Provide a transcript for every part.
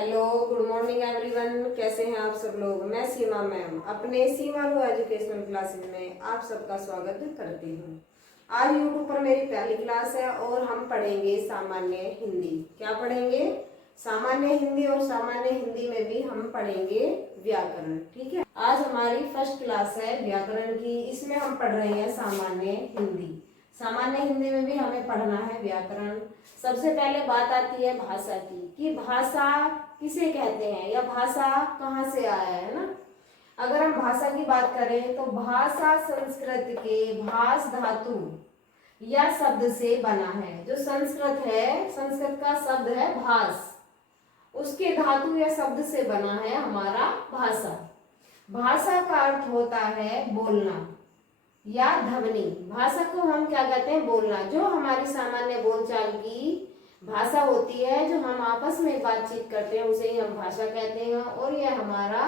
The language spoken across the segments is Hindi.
Hello, good morning everyone. कैसे हैं आप सब लोग। मैं सीमा मैम अपने सीमा लो एजुकेशनल क्लासेस में आप सबका स्वागत करती हूँ। आज यूट्यूब पर मेरी पहली क्लास है और हम पढ़ेंगे सामान्य हिंदी। क्या पढ़ेंगे? सामान्य हिंदी। और सामान्य हिंदी में भी हम पढ़ेंगे व्याकरण। ठीक है, आज हमारी फर्स्ट क्लास है व्याकरण की। इसमें हम पढ़ रहे हैं सामान्य हिंदी। सामान्य हिंदी में भी हमें पढ़ना है व्याकरण। सबसे पहले बात आती है भाषा की, कि भाषा किसे कहते हैं या भाषा कहाँ से आया है ना। अगर हम भाषा की बात करें तो भाषा संस्कृत के भास धातु या शब्द से बना है। जो संस्कृत है, संस्कृत का शब्द है भास, उसके धातु या शब्द से बना है हमारा भाषा। भाषा का अर्थ होता है बोलना या ध्वनि। भाषा को हम क्या कहते हैं? बोलना। जो हमारी सामान्य बोलचाल की भाषा होती है, जो हम आपस में बातचीत करते हैं, उसे ही हम भाषा कहते हैं। और यह हमारा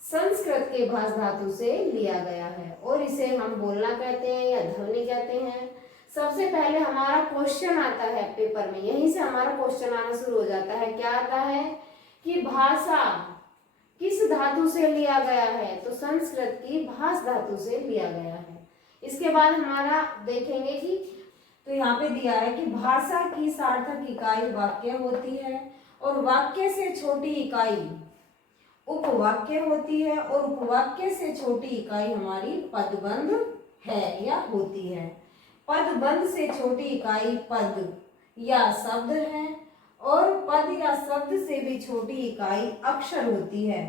संस्कृत के भास धातु से लिया गया है और इसे हम बोलना कहते हैं या ध्वनि कहते हैं। सबसे पहले हमारा क्वेश्चन आता है पेपर में, यहीं से हमारा क्वेश्चन आना शुरू हो जाता है। क्या आता है कि भाषा किस धातु से लिया गया है? तो संस्कृत की भास धातु से लिया गया है। इसके बाद हमारा देखेंगे कि तो यहाँ पे दिया है कि भाषा की सार्थक इकाई वाक्य होती है और वाक्य से छोटी इकाई उपवाक्य होती है और उपवाक्य से छोटी इकाई हमारी पदबंध है या होती है। पदबंध से छोटी इकाई पद या शब्द है और पद या शब्द से भी छोटी इकाई अक्षर होती है।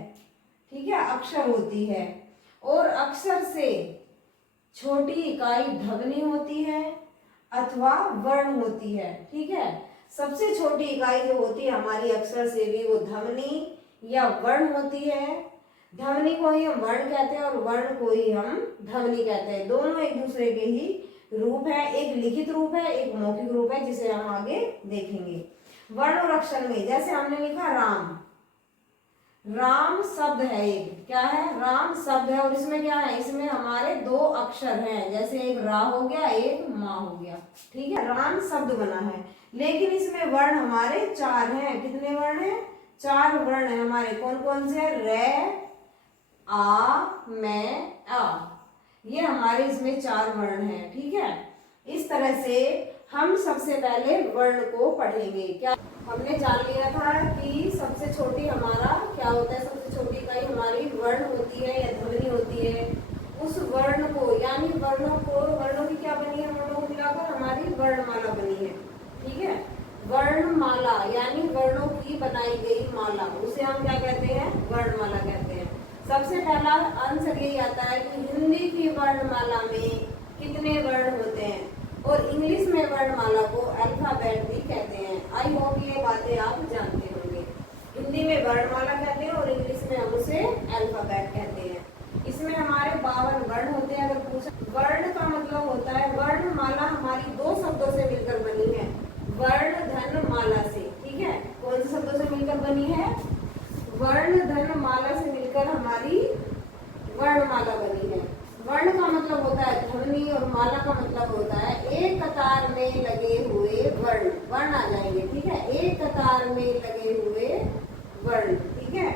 ठीक है, अक्षर होती है। और अक्षर से छोटी इकाई ध्वनि होती है अथवा वर्ण होती है। ठीक है, सबसे छोटी इकाई जो होती है हमारी अक्षर से भी, वो ध्वनि या वर्ण होती है। ध्वनि को ही हम वर्ण कहते हैं और वर्ण को ही हम ध्वनि कहते हैं। दोनों एक दूसरे के ही रूप है, एक लिखित रूप है, एक मौखिक रूप है, जिसे हम आगे देखेंगे। वर्ण और अक्षर में जैसे हमने लिखा राम, राम शब्द है। एक क्या है? राम शब्द है। और इसमें क्या है? इसमें हमारे दो अक्षर हैं, जैसे एक रा हो गया, एक माँ हो गया। ठीक है, राम शब्द बना है। लेकिन इसमें वर्ण हमारे चार हैं। कितने वर्ण हैं? चार वर्ण है हमारे। कौन कौन से? रे, आ, मैं, आ। ये हमारे इसमें चार वर्ण हैं। ठीक है, इस तरह से हम सबसे पहले वर्ण को पढ़ेंगे। क्या हमने जान लिया था कि सबसे छोटी हमारा क्या होता है? सबसे छोटी इकाई हमारी वर्ण होती है या ध्वनि होती है। उस वर्ण को यानी वर्णों की क्या बनी है? वर्णों को मिलाकर हमारी वर्णमाला बनी है। ठीक है, वर्णमाला यानी वर्णों की बनाई गई माला, उसे हम क्या कहते हैं? वर्णमाला कहते हैं। सबसे पहला आंसर यही आता है कि हिंदी की वर्णमाला में कितने वर्ण होते हैं, और इंग्लिश में वर्णमाला को अल्फाबेट भी कहते हैं। आई होप ये बातें आप जानते होंगे। हिंदी में वर्णमाला कहते हैं और इंग्लिश में हम उसे अल्फाबेट कहते हैं। इसमें हमारे 52 वर्ण होते हैं। अगर पूछा, वर्ण का मतलब होता है, वर्णमाला हमारी दो शब्दों से मिलकर बनी है, वर्ण धन माला से। ठीक है, कौन से शब्दों से मिलकर बनी है? वर्ण धन माला से मिलकर हमारी वर्णमाला बनी है। वर्ण का मतलब होता है ध्वनि और माला का मतलब होता है एक कतार में लगे हुए वर्ण। वर्ण आ जाएंगे। ठीक है, एक कतार में लगे हुए वर्ण। ठीक है,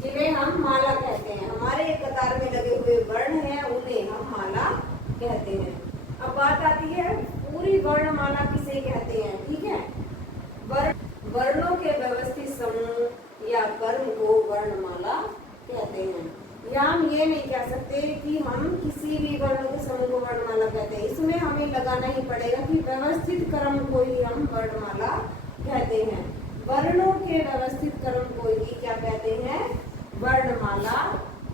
जिन्हें हम माला कहते हैं। हमारे एक कतार में लगे हुए वर्ण हैं, उन्हें हम माला कहते हैं। अब बात आती है पूरी वर्णमाला किसे कहते हैं। ठीक है, वर्णों के व्यवस्थित समूह या क्रम को वर्णमाला कहते हैं। या हम ये नहीं कह सकते कि हम किसी भी वर्ण के समूह को वर्णमाला कहते हैं। इसमें हमें लगाना ही पड़ेगा कि व्यवस्थित क्रम को ही हम वर्णमाला कहते हैं। वर्णों के व्यवस्थित क्रम को ही क्या कहते हैं? वर्णमाला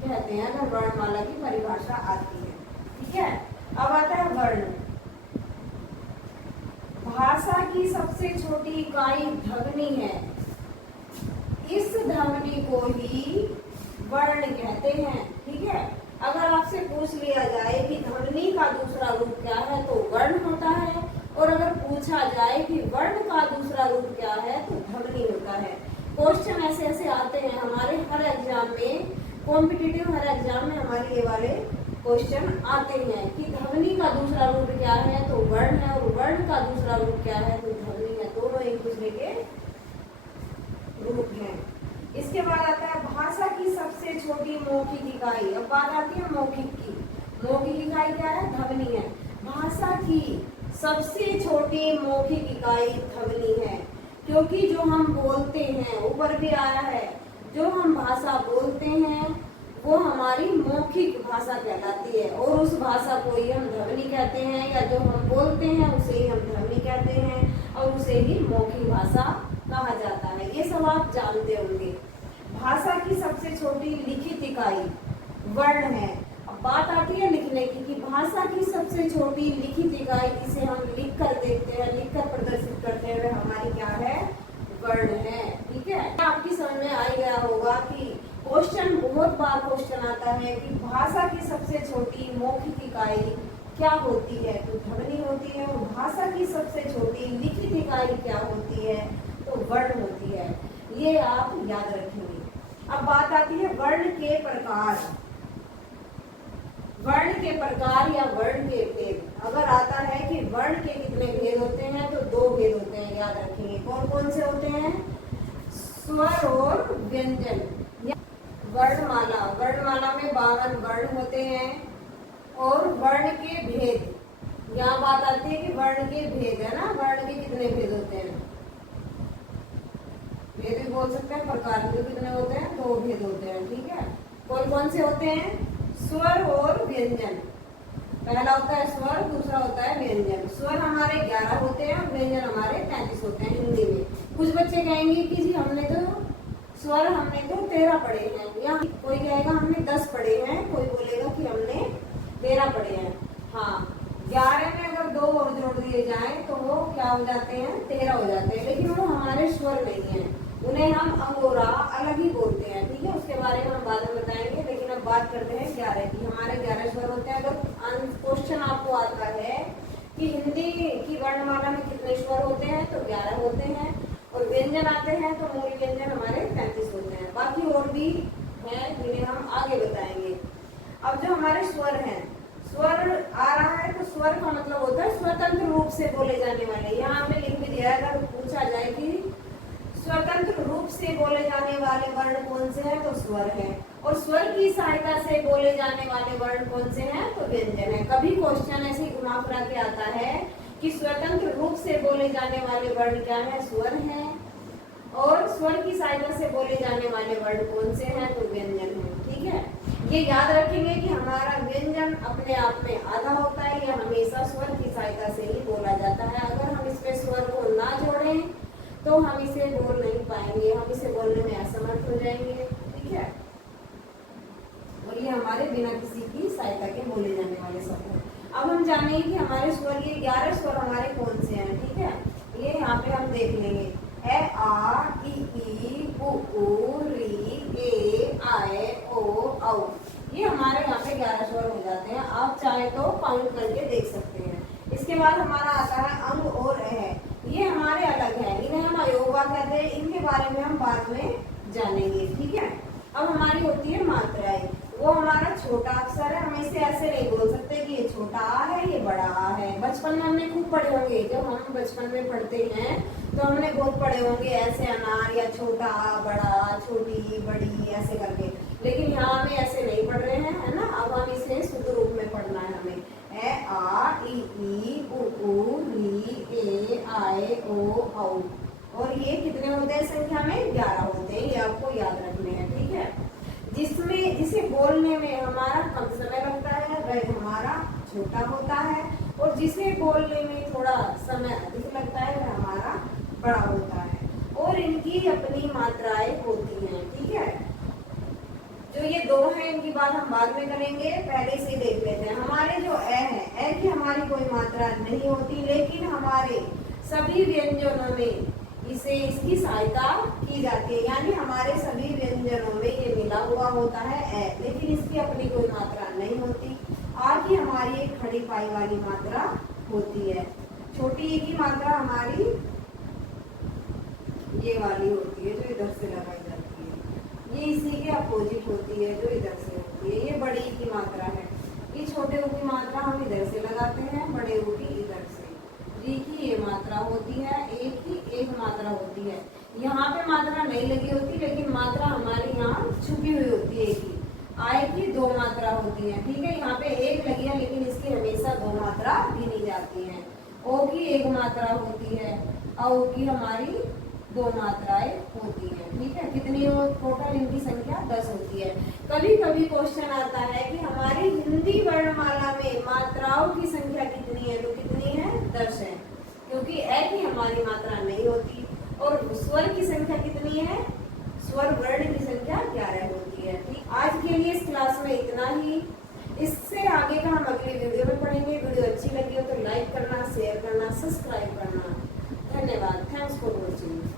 कहते हैं। अगर वर्णमाला की परिभाषा आती है। ठीक है, अब आता है वर्ण। भाषा की सबसे छोटी इकाई ध्वनि है। इस ध्वनि को ही वर्ण कहते हैं। ठीक है, अगर आपसे पूछ लिया जाए कि ध्वनि का दूसरा रूप क्या है, तो वर्ण होता है। और अगर पूछा जाए कि वर्ण का दूसरा रूप क्या है, तो ध्वनि होता है। क्वेश्चन ऐसे ऐसे आते हैं हमारे हर एग्जाम में, कॉम्पिटिटिव हर एग्जाम में हमारे ये वाले क्वेश्चन आते हैं कि ध्वनि का दूसरा रूप क्या है, तो वर्ण है, और वर्ण का दूसरा रूप क्या है, तो ध्वनि है। दोनों एक दूसरे के इकाई। अब बात आती है मौखिक की। मौखिक इकाई क्या है? ध्वनि है। भाषा की सबसे छोटी मौखिक इकाई ध्वनि है, क्योंकि जो हम बोलते हैं, ऊपर भी आया है, जो हम भाषा बोलते हैं वो हमारी मौखिक भाषा कहलाती है, और उस भाषा को ही हम ध्वनि कहते हैं, या जो हम बोलते हैं उसे ही हम ध्वनि कहते हैं, और उसे ही मौखिक भाषा कहा जाता है। ये सब आप जानते होंगे। भाषा की सबसे छोटी लिखित इकाई वर्ण है। अब बात आती है लिखने की, कि भाषा की सबसे छोटी लिखित इकाई जिसे हम लिख कर देखते हैं, लिख कर प्रदर्शित करते हैं, वह हमारी क्या है? वर्ण है। ठीक है, आपकी समझ में आ गया होगा कि क्वेश्चन, बहुत बार क्वेश्चन आता है कि भाषा की सबसे छोटी मौखिक इकाई क्या होती है? तो ध्वनि होती है। और भाषा की सबसे छोटी लिखित इकाई क्या होती है? तो वर्ण होती है। ये आप याद रखेंगे। अब बात आती है वर्ण के प्रकार। वर्ण के प्रकार या वर्ण के भेद। अगर आता है कि वर्ण के कितने भेद होते हैं, तो 2 भेद होते हैं, याद रखेंगे। कौन कौन से होते हैं? स्वर और व्यंजन। वर्णमाला, वर्णमाला में 52 वर्ण होते हैं। और वर्ण के भेद, यहाँ बात आती है कि वर्ण के भेद है ना, वर्ण के कितने भेद होते हैं? भेद भी बोल सकते हैं, प्रकार भी कितने होते हैं? 2 भेद होते हैं। ठीक है, कौन कौन से होते हैं? स्वर और व्यंजन। पहला होता है स्वर, दूसरा होता है व्यंजन। स्वर हमारे 11 होते हैं और व्यंजन हमारे 33 होते हैं हिंदी में। कुछ बच्चे कहेंगे कि जी हमने तो स्वर 13 पढ़े हैं, या कोई कहेगा हमने 10 पढ़े हैं, कोई बोलेगा कि हमने 13 पढ़े हैं। हाँ, 11 में अगर 2 और जोड़ दिए जाएं तो वो क्या हो जाते हैं? 13 हो जाते हैं। लेकिन वो हमारे स्वर नहीं है, उन्हें हम अंगोरा अलग ही बोलते हैं। ठीक है, उसके बारे में हम बाद में बताएंगे। लेकिन अब बात करते हैं 11 की। हमारे 11 स्वर होते हैं। अगर क्वेश्चन आपको आता है कि हिंदी की वर्णमाला में कितने स्वर होते हैं, तो 11 होते हैं। और व्यंजन आते हैं तो मूल व्यंजन हमारे 33 होते हैं। बाकी और भी हैं जिन्हें हम आगे बताएंगे। अब जो हमारे स्वर हैं, स्वर आ रहा है तो स्वर का मतलब होता है स्वतंत्र रूप से बोले जाने वाले। यहाँ हमने लिख भी दिया है, अगर पूछा जाए कि स्वतंत्र रूप से बोले जाने वाले वर्ण कौन से हैं, तो स्वर है। और स्वर की सहायता से बोले जाने वाले वर्ण कौन से हैं, तो व्यंजन है। कभी क्वेश्चन ऐसे घुमा फिरा के आता है कि स्वतंत्र रूप से बोले जाने वाले वर्ण क्या है? स्वर है। और स्वर की सहायता से बोले जाने वाले वर्ण कौन से हैं, तो व्यंजन है। ठीक है, ये याद रखेंगे कि हमारा व्यंजन अपने आप में आधा होता है, यह हमेशा स्वर की सहायता से ही बोला जाता है। अगर हम इसमें स्वर को ना जोड़ें तो हम इसे बोल नहीं पाएंगे, हम इसे बोलने में असमर्थ हो जाएंगे। ठीक है, और ये हमारे बिना किसी की सहायता के बोले जाने वाले शब्द हैं। अब हम जानेंगे कि हमारे स्वर, ये 11 स्वर हमारे कौन से हैं। ठीक है, ये यहाँ पे हम देख लेंगे। ए आ ई उ ऊ री ए आए ओ औ। ये हमारे यहाँ पे 11 स्वर हो जाते हैं। आप चाहे तो काउंट करके देख सकते हैं। इसके बाद हमारा आता है अंग और अ। ये हमारे अलग है, इन्हें हम अयोगा कहते हैं। इनके बारे में हम बाद में जानेंगे। ठीक है, अब हमारी होती है मात्राएं। वो हमारा छोटा अक्षर है, हम इसे ऐसे नहीं बोल सकते कि ये छोटा आ है, ये बड़ा आ है। बचपन में हमने खूब पढ़े होंगे, जब हम बचपन में पढ़ते हैं तो हमने बहुत पढ़े होंगे ऐसे अनार, या छोटा आ, बड़ा, छोटी, बड़ी, ऐसे करके। लेकिन यहाँ हमें ऐसे नहीं पढ़ रहे हैं, है ना। अब हम इसे शुद्ध रूप में पढ़ना है हमें। ए आ ई उ ऊ री ए आए ओ औ। और ये कितने होते हैं संख्या में? 11 होते हैं। ये आपको याद रखने हैं। ठीक है, जिसमें जिसे बोलने में हमारा कम समय लगता है वह हमारा छोटा होता है, और जिसे बोलने में थोड़ा समय अधिक लगता है वह हमारा बड़ा होता है। और इनकी अपनी मात्राएं होती हैं। ठीक है, जो ये 2 हैं इनकी बात हम बाद में करेंगे, पहले से देख लेते हैं। हमारे जो ए है, ए की हमारी कोई मात्रा नहीं होती, लेकिन हमारे सभी व्यंजनों में इसकी सहायता की जाती है। यानी हमारे सभी व्यंजनों में ये मिला हुआ होता है ए, लेकिन इसकी अपनी कोई मात्रा नहीं होती। आ की हमारी एक खड़ी पाई वाली मात्रा होती है। छोटी ई की मात्रा हमारी ये वाली होती है जो इधर से लगाई जाती है। ये इसी के अपोजिट होती है जो इधर से होती है। ये बड़ी की मात्रा है। ये छोटे ऊ की मात्रा हम इधर से लगाते हैं, बड़े ऊ की इधर से। री की ये मात्रा होती है, ए की एक मात्रा होती है। यहाँ पे मात्रा नहीं लगी होती, लेकिन मात्रा हमारी यहाँ छुपी हुई होती है की। आय की 2 मात्रा होती है, ठीक है। यहाँ पे 1 लगी है लेकिन इसकी हमेशा 2 मात्रा गिनी जाती है। ओ की 1 मात्रा होती है, औ की हमारी 2 मात्राएं होती है, ठीक है। कितनी हो टोटल इनकी संख्या 10 होती है। कभी कभी क्वेश्चन आता है कि हमारी हिंदी वर्णमाला में मात्राओं की संख्या कितनी है, तो कितनी है 10 है, क्योंकि ए की हमारी मात्रा नहीं होती। और स्वर की संख्या कितनी है, स्वर वर्ण की संख्या 11 होती है, ठीक। आज के लिए इस क्लास में इतना ही। इससे आगे का हम अगली वीडियो में पढ़ेंगे। वीडियो अच्छी लगी हो तो लाइक करना, शेयर करना, सब्सक्राइब करना। धन्यवाद। Thanks for watching.